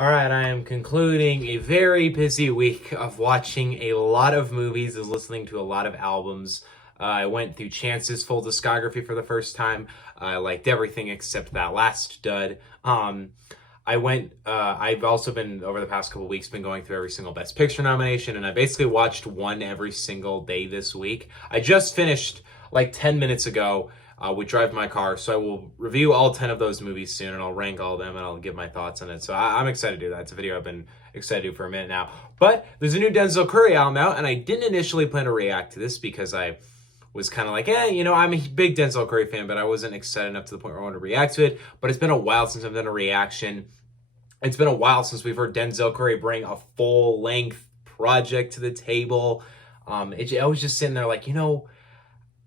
All right, I am concluding a very busy week of watching a lot of movies and listening to a lot of albums. I went through Chance's full discography for the first time. I liked everything except that last dud. I've also been, over the past couple weeks, been going through every single Best Picture nomination, and I basically watched one every single day this week. I just finished, like 10 minutes ago, with Drive My Car, so I will review all 10 of those movies soon, and I'll rank all of them, and I'll give my thoughts on it. So I'm excited to do that. It's a video I've been excited to do for a minute now. But there's a new Denzel Curry album out, and I didn't initially plan to react to this because I was kind of like, I'm a big Denzel Curry fan, but I wasn't excited enough to the point where I wanted to react to it. But it's been a while since I've done a reaction. It's been a while since we've heard Denzel Curry bring a full-length project to the table. I was just sitting there like,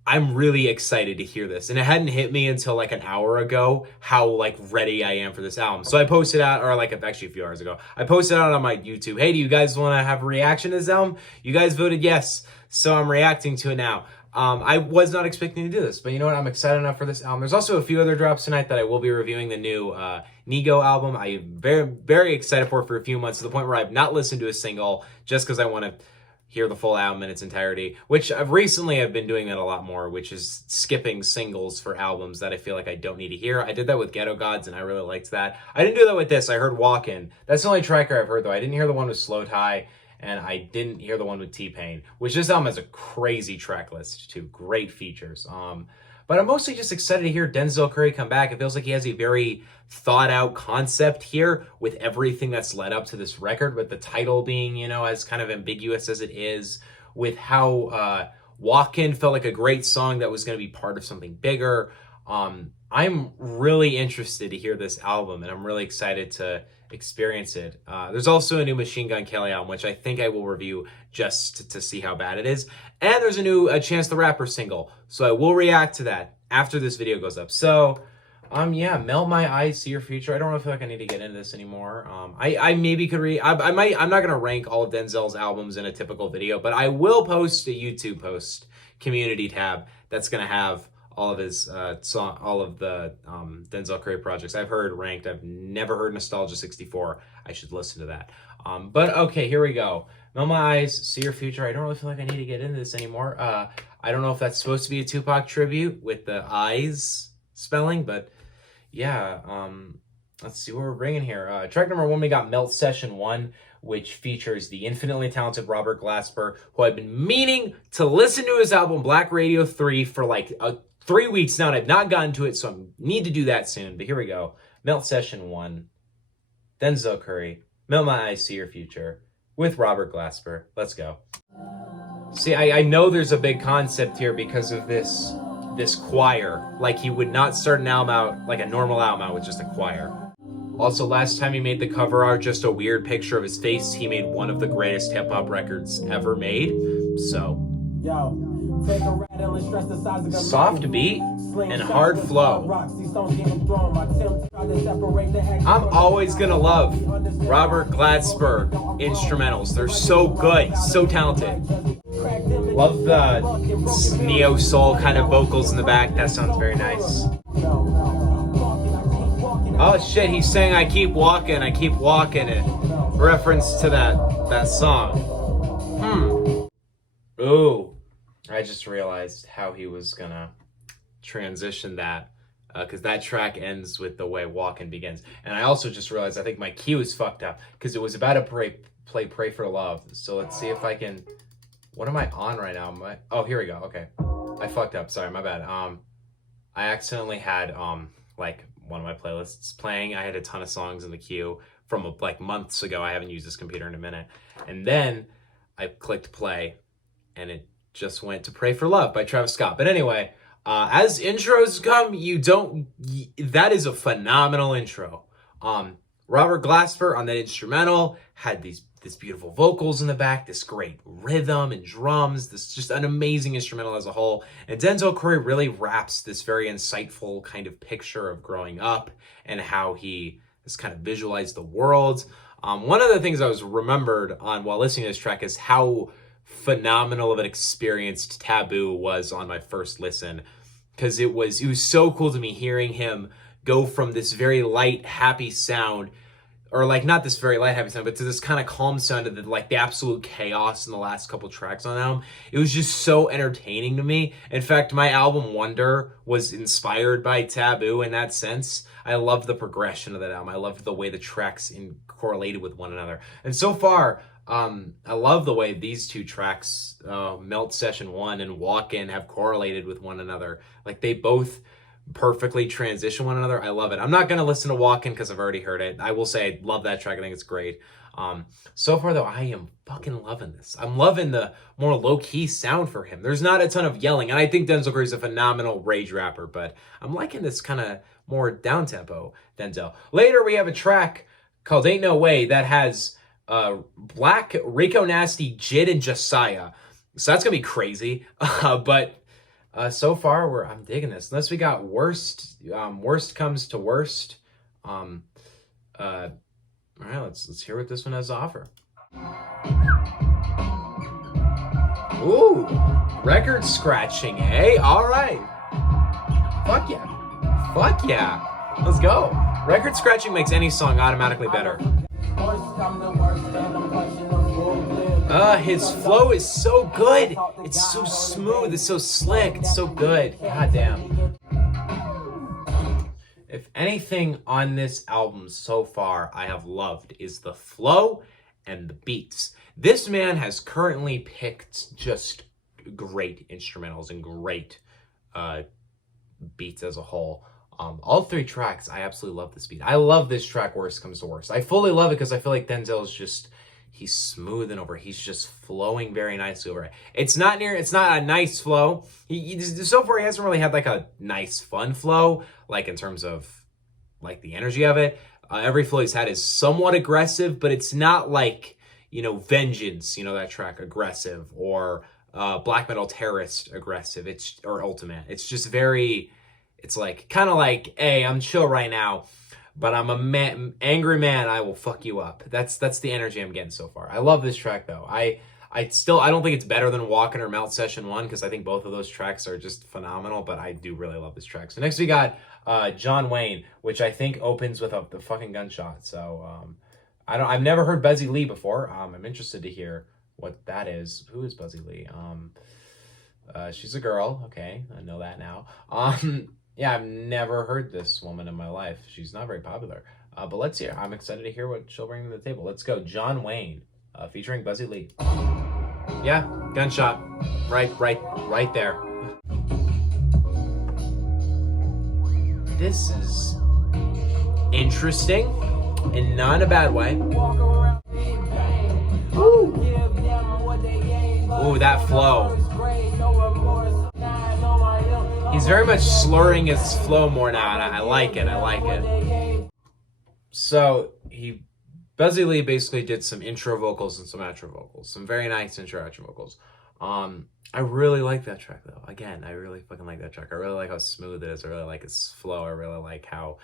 I'm really excited to hear this. And it hadn't hit me until like an hour ago how ready I am for this album. So I posted out, or actually a few hours ago, I posted out on my YouTube, hey, do you guys want to have a reaction to this album? You guys voted yes. So I'm reacting to it now. I was not expecting to do this, but you know what? I'm excited enough for this album. There's also a few other drops tonight that I will be reviewing. The new Nigo album. I'm very, very excited for a few months, to the point where I've not listened to a single just because I want to hear the full album in its entirety, which I've been doing that a lot more, which is skipping singles for albums that I feel like I don't need to hear. I did that with Ghetto Gods, and I really liked that. I didn't do that with this. I heard Walkin. That's the only tracker I've heard, though. I didn't hear the one with Slow Tie, and I didn't hear the one with T-Pain, which this album has a crazy track list, too. Great features. But I'm mostly just excited to hear Denzel Curry come back. It feels like he has a very thought-out concept here with everything that's led up to this record, with the title being, as kind of ambiguous as it is, with how Walkin felt like a great song that was going to be part of something bigger. I'm really interested to hear this album, and I'm really excited to experience it. There's also a new Machine Gun Kelly album, which I think I will review just to see how bad it is. And there's a new Chance the Rapper single, so I will react to that after this video goes up. So, Melt My Eyes, See Your Future. I don't feel like I need to get into this anymore. I maybe could I'm not going to rank all of Denzel's albums in a typical video, but I will post a YouTube post, community tab, that's going to have all of his all of the Denzel Curry projects I've heard ranked. I've never heard Nostalgia 64. I should listen to that. But okay, here we go. Melt My Eyes, See Your Future. I don't really feel like I need to get into this anymore. I don't know if that's supposed to be a Tupac tribute with the eyes spelling, but yeah. Let's see what we're bringing here. Track number 1, we got Melt Session 1, which features the infinitely talented Robert Glasper, who I've been meaning to listen to his album Black Radio 3 for 3 weeks now, and I've not gotten to it, so I need to do that soon. But here we go. Melt Session 1, Denzel Curry, Melt My Eyes, See Your Future, with Robert Glasper. Let's go. See, I know there's a big concept here because of this choir. He would not start an album out, like a normal album out, with just a choir. Also, last time he made the cover art just a weird picture of his face, he made one of the greatest hip-hop records ever made. So, soft beat and hard flow. I'm always gonna love Robert Glasper instrumentals. They're so good, so talented. Love the neo-soul kind of vocals in the back. That sounds very nice. Oh shit, he's saying I keep walking in reference to that song. Ooh. I just realized how he was gonna transition that, because that track ends with the way Walkin begins. And I also just realized I think my cue is fucked up, because it was about to play Pray for Love. So let's see if I can... What am I on right now? Oh, here we go. Okay. I fucked up. Sorry, my bad. I accidentally had one of my playlists playing. I had a ton of songs in the queue from months ago. I haven't used this computer in a minute. And then I clicked play, and it just went to Pray for Love by Travis Scott. But anyway, as intros come, that is a phenomenal intro. Robert Glasper on that instrumental had this beautiful vocals in the back, this great rhythm and drums, this just an amazing instrumental as a whole. And Denzel Curry really wraps this very insightful kind of picture of growing up and how he has kind of visualized the world. One of the things I was remembered on while listening to this track is how phenomenal of an experience Taboo was on my first listen, because it was so cool to me hearing him go from this very light, happy sound or like not this very light heavy sound, but to this kind of calm sound of like the absolute chaos in the last couple tracks on the album. It was just so entertaining to me. In fact, my album Wonder was inspired by Taboo in that sense. I loved the progression of that album. I loved the way the tracks correlated with one another. And so far, I love the way these two tracks, Melt Session 1 and Walkin, have correlated with one another. Like they both perfectly transition one another. I love it. I'm not going to listen to Walkin because I've already heard it. I will say I love that track. I think it's great. So far though, I am fucking loving this. I'm loving the more low-key sound for him. There's not a ton of yelling, and I think Denzel Curry's a phenomenal rage rapper, but I'm liking this kind of more down-tempo Denzel. Later, we have a track called Ain't No Way that has Black, Rico Nasty, Jid, and Josiah. So that's gonna be crazy. But so far, I'm digging this. Unless we got worst comes to worst. All right, let's hear what this one has to offer. Ooh, record scratching, eh? All right. Fuck yeah. Fuck yeah. Let's go. Record scratching makes any song automatically better. His flow is so good. It's so smooth. It's so slick. It's so good. God damn. If anything on this album so far I have loved is the flow and the beats. This man has currently picked just great instrumentals and great beats as a whole. All three tracks, I absolutely love this beat. I love this track, Worst Comes to Worst. I fully love it because I feel like Denzel is just, he's smoothing over. He's just flowing very nicely over it. It's not a nice flow. So far, he hasn't really had like a nice, fun flow, like in terms of like the energy of it. Every flow he's had is somewhat aggressive, but it's not like, Vengeance, that track, aggressive, or Black Metal Terrorist, aggressive, or Ultimate. It's just very, it's like, kind of like, hey, I'm chill right now, but I'm a angry man, I will fuck you up. That's the energy I'm getting so far. I love this track, though. I don't think it's better than Walkin' or Melt Session 1, because I think both of those tracks are just phenomenal, but I do really love this track. So next we got John Wayne, which I think opens with the fucking gunshot. So I've never heard Buzzy Lee before. I'm interested to hear what that is. Who is Buzzy Lee? She's a girl. Okay, I know that now. Yeah, I've never heard this woman in my life. She's not very popular. But let's hear. I'm excited to hear what she'll bring to the table. Let's go. John Wayne, featuring Buzzy Lee. Yeah, gunshot. Right there. This is interesting, and not in a bad way. Ooh. Ooh, that flow. He's very much slurring his flow more now, and I like it. So Buzzy Lee basically did some intro vocals and some outro vocals, some very nice intro outro vocals. I really like that track though. Again, I really fucking like that track. I really like how smooth it is. I really like his flow. I really like how,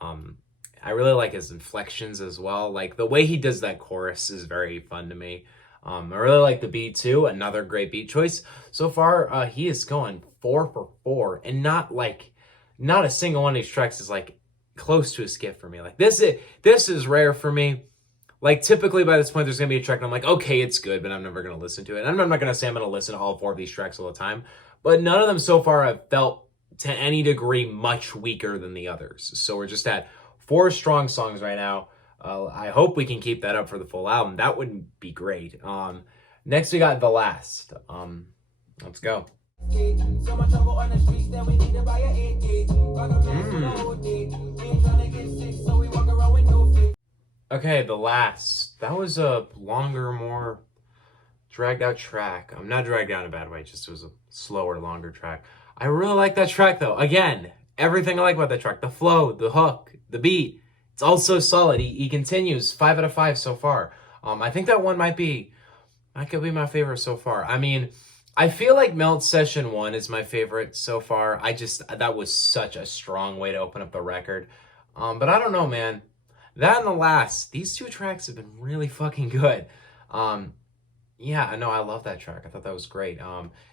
I really like his inflections as well. Like the way he does that chorus is very fun to me. I really like the beat too. Another great beat choice. So far, he is going 4 for 4, and not a single one of these tracks is like close to a skip for me. Like this is rare for me. Like typically by this point, there's gonna be a track and I'm like, okay, it's good, but I'm never gonna listen to it. And I'm not gonna say I'm gonna listen to all 4 of these tracks all the time, but none of them so far have felt to any degree much weaker than the others. So we're just at 4 strong songs right now. I hope we can keep that up for the full album. That would be great. Next we got The Last. Let's go. Okay, The Last. That was a longer, more dragged out track. I'm not dragged out in a bad way, just it was a slower, longer track. I really like that track though. Again, everything I like about that track. The flow, the hook, the beat. It's all so solid. He continues 5 out of 5 so far. I think that one could be my favorite so far. I mean, I feel like Melt Session 1 is my favorite so far. That was such a strong way to open up the record. But I don't know, man. That and The Last, these 2 tracks have been really fucking good. Yeah, I know, I love that track. I thought that was great.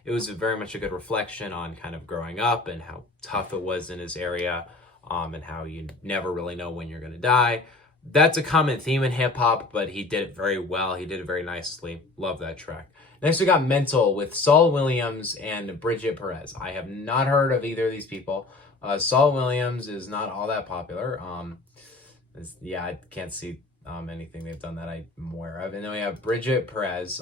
It was very much a good reflection on kind of growing up and how tough it was in his area, and how you never really know when you're going to die. That's a common theme in hip-hop, but he did it very well. He did it very nicely. Love that track. Next, we got Mental with Saul Williams and Bridget Perez. I have not heard of either of these people. Saul Williams is not all that popular. Yeah, I can't see anything they've done that I'm aware of. And then we have Bridget Perez,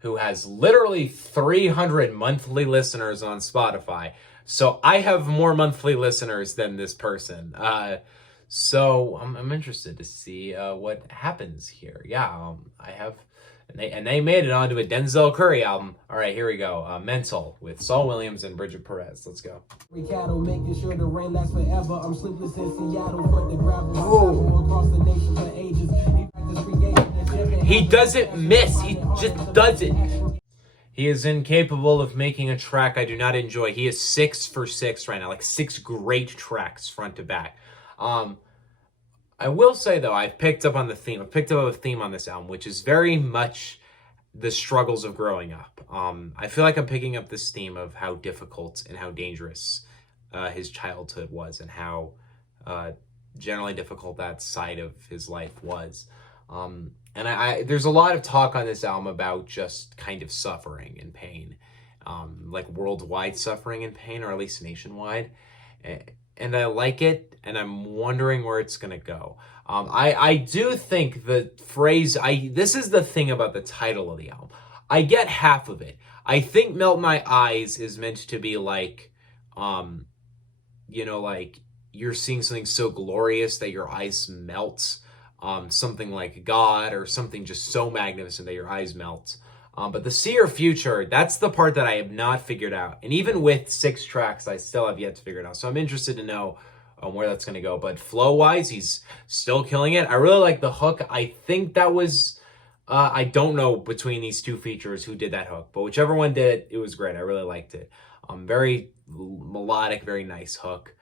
who has literally 300 monthly listeners on Spotify. So I have more monthly listeners than this person. So I'm interested to see what happens here. Yeah, I have, and they made it onto a Denzel Curry album. All right, here we go. Mental with Saul Williams and Bridget Perez. Let's go. Cattle, making sure the rain lasts forever. I'm sleepless in Seattle, but the gravel across the nation for ages. He doesn't miss. He just does it. He is incapable of making a track I do not enjoy. He is 6 for 6 right now, like 6 great tracks front to back. I will say, though, I've picked up on the theme. I've picked up a theme on this album, which is very much the struggles of growing up. I feel like I'm picking up this theme of how difficult and how dangerous his childhood was, and how generally difficult that side of his life was. And there's a lot of talk on this album about just kind of suffering and pain, like worldwide suffering and pain, or at least nationwide. And I like it, and I'm wondering where it's going to go. I do think the phrase, this is the thing about the title of the album. I get half of it. I think Melt My Eyes is meant to be like, like you're seeing something so glorious that your eyes melt. Something like God, or something just so magnificent that your eyes melt. But the See Your Future, that's the part that I have not figured out. And even with 6 tracks, I still have yet to figure it out. So I'm interested to know where that's going to go. But flow-wise, he's still killing it. I really like the hook. I think that was, I don't know between these 2 features who did that hook. But whichever one did it, it was great. I really liked it. Very melodic, very nice hook.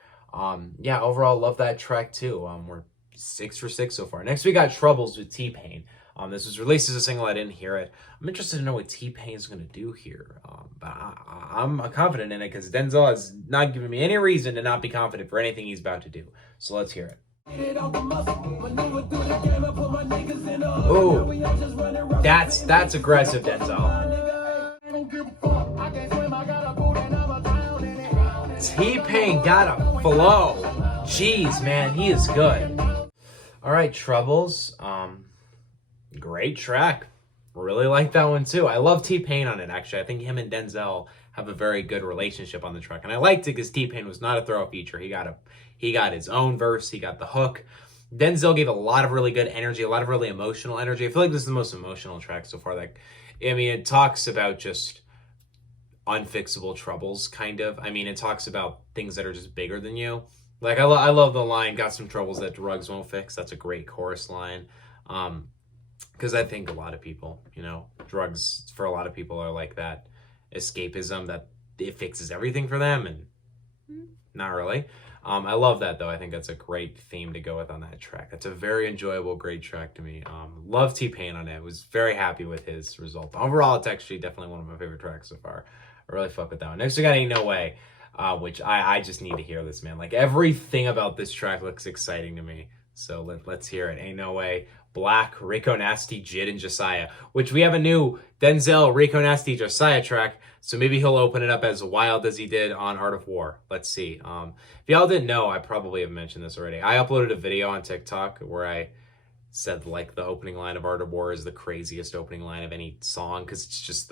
Yeah, overall, love that track too. We're 6 for 6 so far. Next, we got Troubles with T-Pain. This was released as a single. I didn't hear it. I'm interested to know what T-Pain is going to do here. But I'm confident in it because Denzel has not given me any reason to not be confident for anything he's about to do. So let's hear it. Oh, that's aggressive, Denzel. T-Pain got a flow. Jeez, man, he is good. All right, Troubles. Great track. Really like that one too. I love T-Pain on it, actually. I think him and Denzel have a very good relationship on the track. And I liked it because T-Pain was not a throw feature. He got his own verse. He got the hook. Denzel gave a lot of really good energy, a lot of really emotional energy. I feel like this is the most emotional track so far. It talks about just unfixable troubles, kind of. It talks about things that are just bigger than you. Like, I love the line, got some troubles that drugs won't fix. That's a great chorus line. Because I think a lot of people, drugs for a lot of people are like that escapism that it fixes everything for them, and not really. I love that, though. I think that's a great theme to go with on that track. That's a very enjoyable, great track to me. Love T-Pain on it. Was very happy with his result. Overall, it's actually definitely one of my favorite tracks so far. I really fuck with that one. Next, we got Ain't No Way, which I just need to hear this, man. Like, everything about this track looks exciting to me. So let's hear it. Ain't No Way. Black, Rico Nasty, Jid, and Josiah, which we have a new Denzel, Rico Nasty, Josiah track, so maybe he'll open it up as wild as he did on Art of War. Let's see. If y'all didn't know, I probably have mentioned this already. I uploaded a video on TikTok where I said, like, the opening line of Art of War is the craziest opening line of any song, because it's just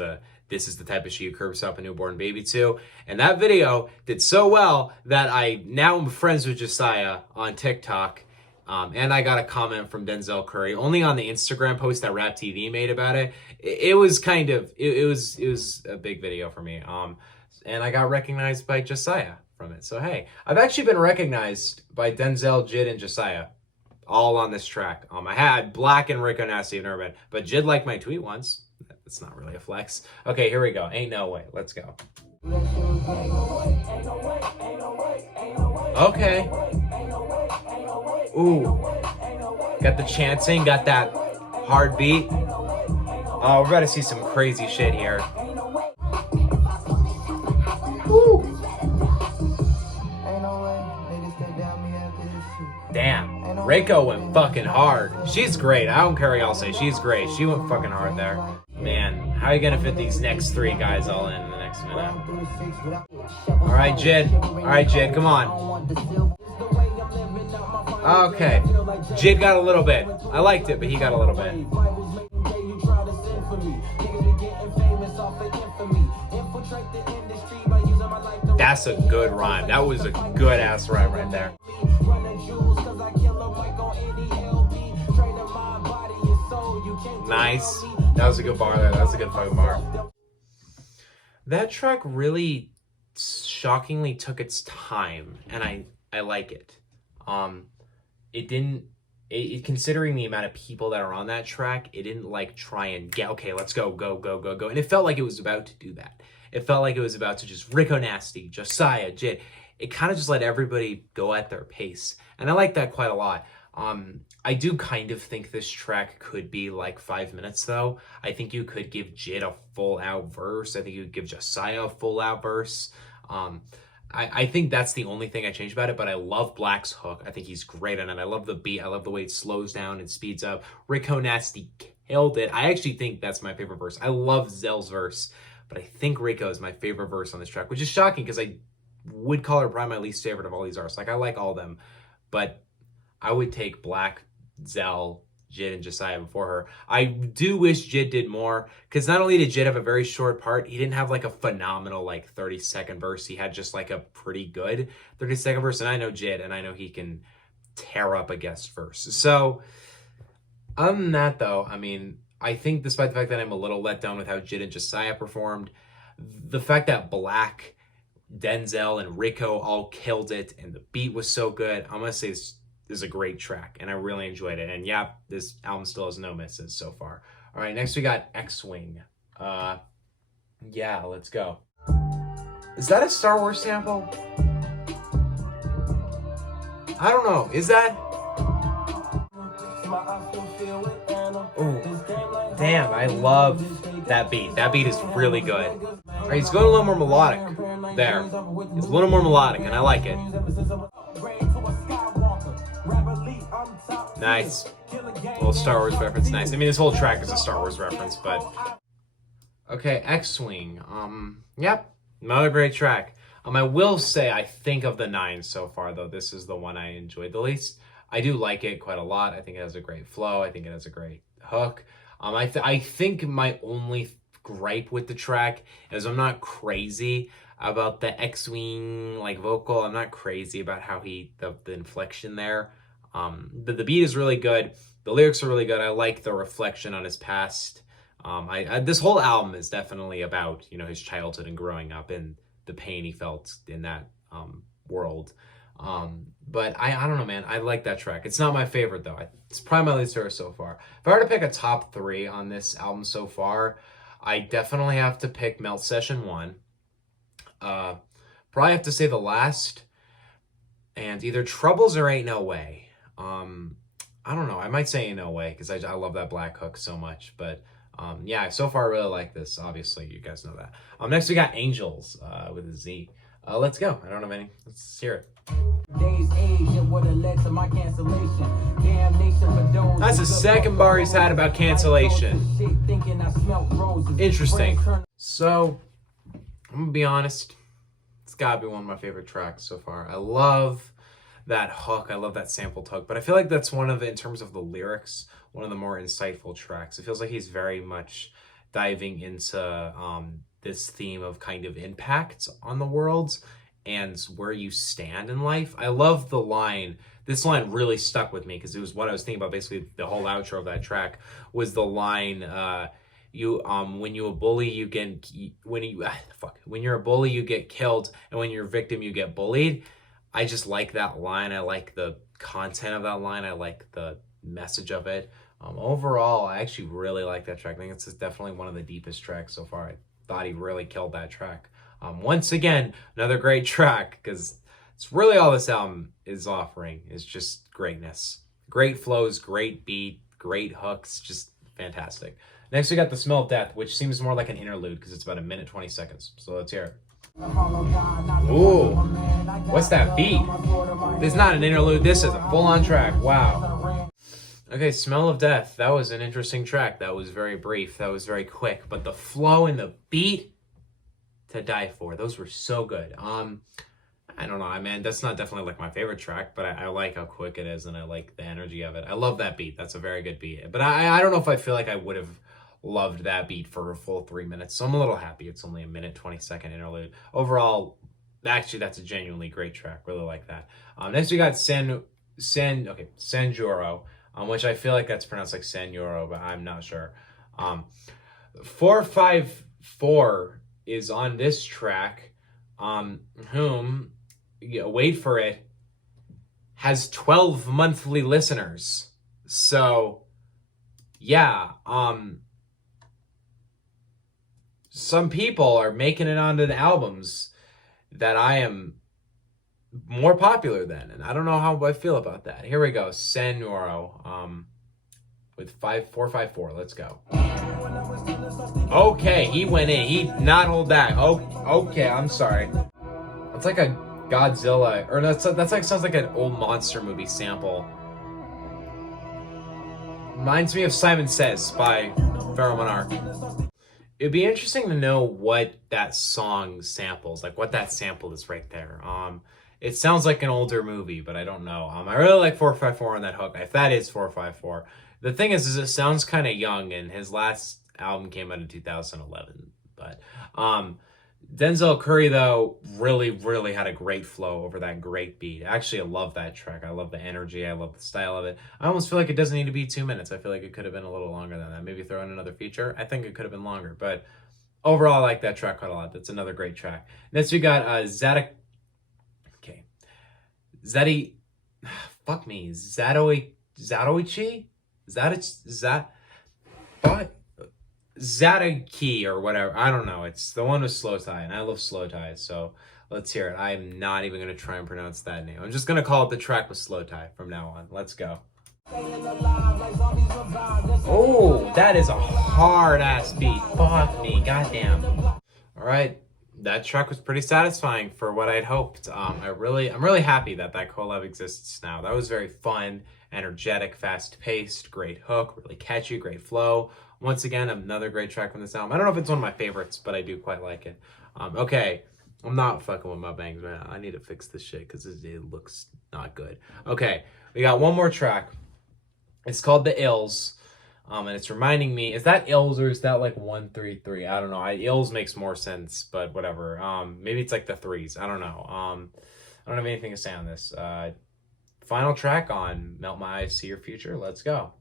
this is the type of shit you curb up a newborn baby to. And that video did so well that I now am friends with Josiah on TikTok. And I got a comment from Denzel Curry only on the Instagram post that Rap TV made about it. It was kind of, it was a big video for me. And I got recognized by Josiah from it. So, hey, I've actually been recognized by Denzel, Jid, and Josiah all on this track. I had Black and Rico Nasty, I've never been, but Jid liked my tweet once. It's not really a flex. Okay, here we go. Ain't No Way. Let's go. Okay. Ooh. Got the chanting, got that hard beat. Oh, we're about to see some crazy shit here. Woo. Damn. Rico went fucking hard. She's great. I don't care what y'all say. She's great. She went fucking hard there. Man, how are you gonna fit these next three guys all in the next minute? Alright, Jid. Alright, Jid, come on. Okay. Jid got a little bit. I liked it, but he got a little bit. That's a good rhyme. That was a good ass rhyme right there. Nice. That was a good bar there. That was a good fucking bar. That track really shockingly took its time, and I like it. It didn't, considering the amount of people that are on that track, it didn't like try and get, okay, let's go. And it felt like it was about to do that. It felt like it was about to just Rico Nasty, Josiah, Jid. It kind of just let everybody go at their pace. And I like that quite a lot. I do kind of think this track could be like 5 minutes though. I think you could give Jid a full out verse. I think you could give Josiah a full out verse. I think that's the only thing I changed about it, but I love Black's hook. I think he's great on it. I love the beat. I love the way it slows down and speeds up. Rico Nasty killed it. I actually think that's my favorite verse. I love Zell's verse, but I think Rico is my favorite verse on this track, which is shocking because I would call her probably my least favorite of all these artists. Like, I like all of them, but I would take Black, Zell, Jid, and Josiah before her. I do wish Jid did more, because not only did Jid have a very short part, he didn't have like a phenomenal like 30-second verse. He had just like a pretty good 30-second verse, and I know Jid, and I know he can tear up a guest verse. So, other than that though, I mean, I think despite the fact that I'm a little let down with how Jid and Josiah performed, the fact that Black, Denzel, and Rico all killed it, and the beat was so good, I'm gonna say this is a great track, and I really enjoyed it. And yeah, this album still has no misses so far. All right, next we got X-Wing. Yeah, let's go. Is that a Star Wars sample? I don't know. Is that? Ooh, damn, I love that beat. That beat is really good. All right, he's going a little more melodic there. It's a little more melodic, and I like it. Nice. A little Star Wars reference. Nice. I mean, this whole track is a Star Wars reference, but... Okay, X-Wing. Yep. Another great track. I will say, I think of the 9 so far, though, this is the one I enjoyed the least. I do like it quite a lot. I think it has a great flow. I think it has a great hook. I think my only gripe with the track is I'm not crazy about the X-Wing, like, vocal. I'm not crazy about how the inflection there. The beat is really good. The lyrics are really good. I like the reflection on his past. This whole album is definitely about, you know, his childhood and growing up and the pain he felt in that world. But I don't know, man. I like that track. It's not my favorite, though. It's probably my least favorite so far. If I were to pick a top 3 on this album so far, I definitely have to pick Melt Session 1. Probably have to say The Last. And either Troubles or Ain't No Way. I don't know. I might say Ain't No Way because I love that Black hook so much. But yeah, so far I really like this. Obviously, you guys know that. Next we got Angelz with a Z. Let's go. I don't have any. Let's hear it. That's the second bar he's had about cancellation. Interesting. So, I'm gonna be honest. It's gotta be one of my favorite tracks so far. I love that hook. I love that sampled hook. But I feel like that's one of, in terms of the lyrics, one of the more insightful tracks. It feels like he's very much diving into this theme of kind of impact on the world and where you stand in life. I love the line. This line really stuck with me because it was what I was thinking about. Basically, the whole outro of that track was the line, when you're a bully, you get when you're a bully, you get killed, and when you're a victim, you get bullied. I just like that line. I like the content of that line. I like the message of it. Overall, I actually really like that track. I think it's definitely one of the deepest tracks so far. I thought he really killed that track. Once again, another great track, because it's really all this album is offering is just greatness. Great flows, great beat, great hooks, just fantastic. Next, we got The Smell of Death, which seems more like an interlude because it's about 1 minute, 20 seconds. So let's hear it. Ooh, what's that beat? This is not an interlude, this is a full-on track. Wow. Okay, Smell of Death. That was an interesting track. That was very brief. That was very quick. But the flow and the beat, to die for. Those were so good. I don't know. I mean, that's not definitely like my favorite track, but I like how quick it is and I like the energy of it. I love that beat. That's a very good beat. But I don't know if I feel like I would have loved that beat for a full 3 minutes. So I'm a little happy. It's only a minute, 20-second interlude. Overall, actually, that's a genuinely great track. Really like that. Next, we got Sanjuro, which I feel like that's pronounced like Sanjuro, but I'm not sure. 454 is on this track, whom, wait for it, has 12 monthly listeners. So, yeah, some people are making it onto the albums that I am more popular than, and I don't know how I feel about that. Here we go, Sanjuro, with 454. Let's go. Okay, he went in. He did not hold back. Oh, okay, I'm sorry. That's like a Godzilla, or that's like, sounds like an old monster movie sample. Reminds me of Simon Says by Pharaoh Monarch. It'd be interesting to know what that song samples, like what that sample is right there. It sounds like an older movie, but I don't know. I really like 454 on that hook. If that is 454. The thing is it sounds kind of young, and his last album came out in 2011. But Denzel Curry, though, really had a great flow over that great beat. Actually, I love that track. I love the energy. I love the style of it. I almost feel like it doesn't need to be 2 minutes. I feel like it could have been a little longer than that. Maybe throw in another feature. I think it could have been longer. But overall, I like that track quite a lot. That's another great track. Next, we got Zatoichi. Zatoichi or whatever. I don't know. It's the one with slow tie, and I love slow ties, so let's hear it. I'm not even going to try and pronounce that name. I'm just going to call it the track with slow tie from now on. Let's go. Oh, that is a hard-ass beat. Fuck me. Goddamn. All right. That track was pretty satisfying for what I'd hoped. I'm really happy that collab exists now. That was very fun, energetic, fast-paced, great hook, really catchy, great flow. Once again, another great track from this album. I don't know if it's one of my favorites, but I do quite like it. Okay, I'm not fucking with my bangs right now. I need to fix this shit because it looks not good. Okay, we got one more track. It's called the Eyez. And it's reminding me, is that Eyez or is that like 133? I don't know. Eyez makes more sense, but whatever. Maybe it's like the threes. I don't know. I don't have anything to say on this. Final track on Melt My Eyes, See Your Future. Let's go.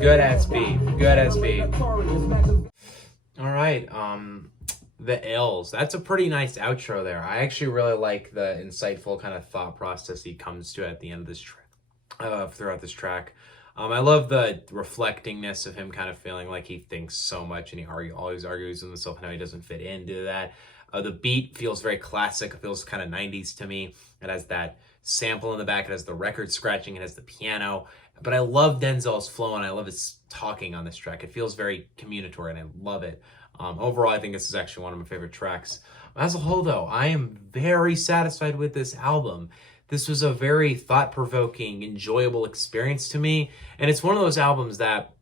Good ass beat. Good ass beat. All right. The Eyez. That's a pretty nice outro there. I actually really like the insightful kind of thought process he comes to at the end of this track. Throughout this track. I love the reflectingness of him kind of feeling like he thinks so much and he always argues with himself and how he doesn't fit into that. The beat feels very classic. It feels kind of 90s to me. It has that sample in the back. It has the record scratching. It has the piano. But I love Denzel's flow and I love his talking on this track. It feels very communitory and I love it. Overall, I think this is actually one of my favorite tracks. As a whole, though, I am very satisfied with this album. This was a very thought-provoking, enjoyable experience to me. And it's one of those albums that,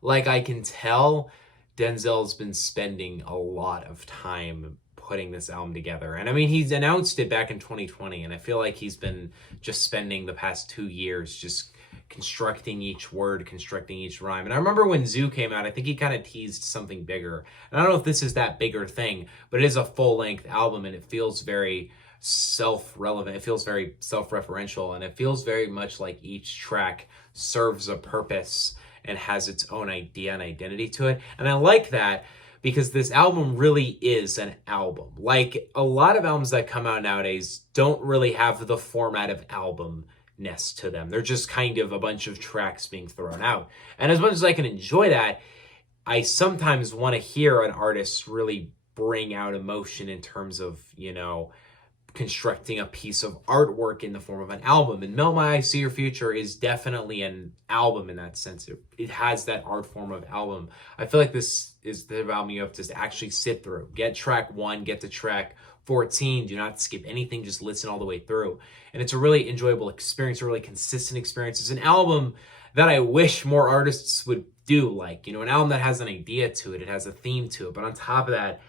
like, I can tell Denzel's been spending a lot of time putting this album together. And I mean, he's announced it back in 2020, and I feel like he's been just spending the past 2 years just constructing each word, constructing each rhyme. And I remember when Zoo came out, I think he kind of teased something bigger. And I don't know if this is that bigger thing, but it is a full-length album, and it feels very self-relevant. It feels very self-referential, and it feels very much like each track serves a purpose and has its own idea and identity to it. And I like that because this album really is an album. Like a lot of albums that come out nowadays don't really have the format of album-ness to them. They're just kind of a bunch of tracks being thrown out. And as much as I can enjoy that, I sometimes want to hear an artist really bring out emotion in terms of, you know, constructing a piece of artwork in the form of an album. And Melt My Eyes, See Your Future is definitely an album in that sense. It has that art form of album. I feel like this is the album you have to actually sit through. Get track 1, get to track 14. Do not skip anything, just listen all the way through. And it's a really enjoyable experience, a really consistent experience. It's an album that I wish more artists would do, like, an album that has an idea to it, it has a theme to it, but on top of that,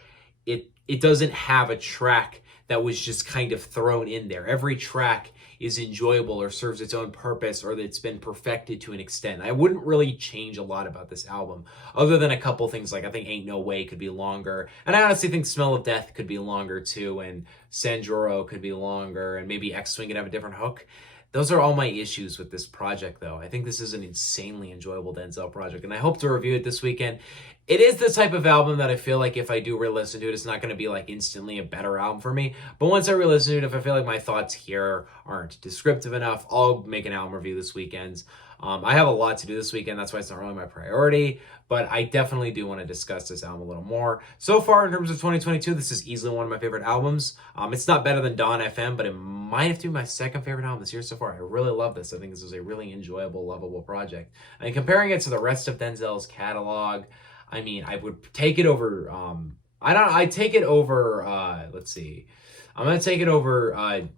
it doesn't have a track that was just kind of thrown in there. Every track is enjoyable or serves its own purpose, or that it's been perfected to an extent. I wouldn't really change a lot about this album, other than a couple things, like I think Ain't No Way could be longer, and I honestly think Smell of Death could be longer too, and Sanjuro could be longer, and maybe X-Swing could have a different hook. Those are all my issues with this project, though. I think this is an insanely enjoyable Denzel project, and I hope to review it this weekend. It is the type of album that I feel like if I do re-listen to it, it's not going to be like instantly a better album for me. But once I re-listen to it, if I feel like my thoughts here aren't descriptive enough, I'll make an album review this weekend. I have a lot to do this weekend. That's why it's not really my priority. But I definitely do want to discuss this album a little more. So far, in terms of 2022, this is easily one of my favorite albums. It's not better than Dawn FM, but it might have to be my second favorite album this year so far. I really love this. I think this is a really enjoyable, lovable project. And comparing it to the rest of Denzel's catalog, I mean, I would take it over, I take it over, let's see. I'm going to take it over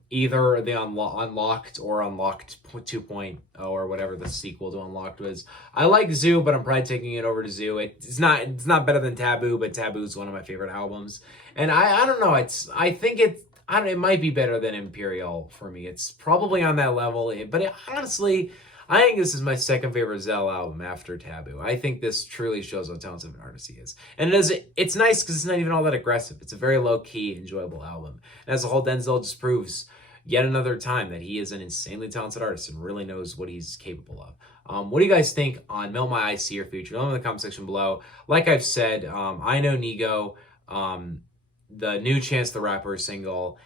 either the Unlocked or Unlocked 2.0 or whatever the sequel to Unlocked was. I like Zoo, but I'm probably taking it over to Zoo. It's not better than Taboo, but Taboo is one of my favorite albums. And I don't know, it might be better than Imperial for me. It's probably on that level, but honestly, I think this is my second favorite Zell album after Taboo. I think this truly shows how talented of an artist he is. And it's nice because it's not even all that aggressive. It's a very low-key, enjoyable album. And as a whole, Denzel just proves yet another time that he is an insanely talented artist and really knows what he's capable of. What do you guys think on Melt My Eyes, See Your Future? Let me know in the comment section below. Like I've said, I Know Nigo, the new Chance the Rapper single,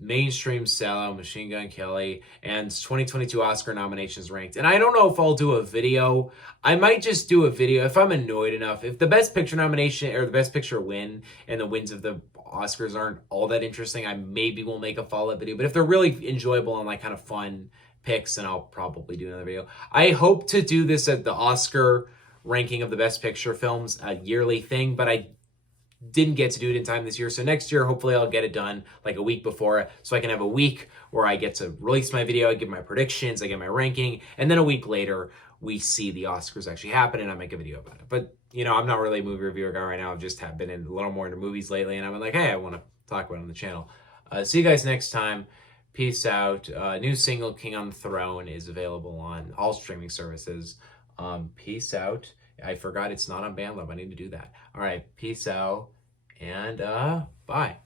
Mainstream Sellout, Machine Gun Kelly, and 2022 Oscar nominations ranked. And I don't know if I'll do a video. I might just do a video if I'm annoyed enough. If the Best Picture nomination or the Best Picture win and the wins of the Oscars aren't all that interesting, I maybe will make a follow-up video. But if they're really enjoyable and like kind of fun picks, then I'll probably do another video. I hope to do this at the Oscar ranking of the Best Picture films, a yearly thing, but I didn't get to do it in time this year. So next year, hopefully I'll get it done like a week before, so I can have a week where I get to release my video, I give my predictions, I get my ranking, and then a week later, we see the Oscars actually happen and I make a video about it. But, I'm not really a movie reviewer guy right now. I've just been in a little more into movies lately, and I'm like, hey, I want to talk about it on the channel. See you guys next time. Peace out. New single, King on the Throne, is available on all streaming services. Peace out. I forgot it's not on BandLab. I need to do that. All right, peace out, and bye.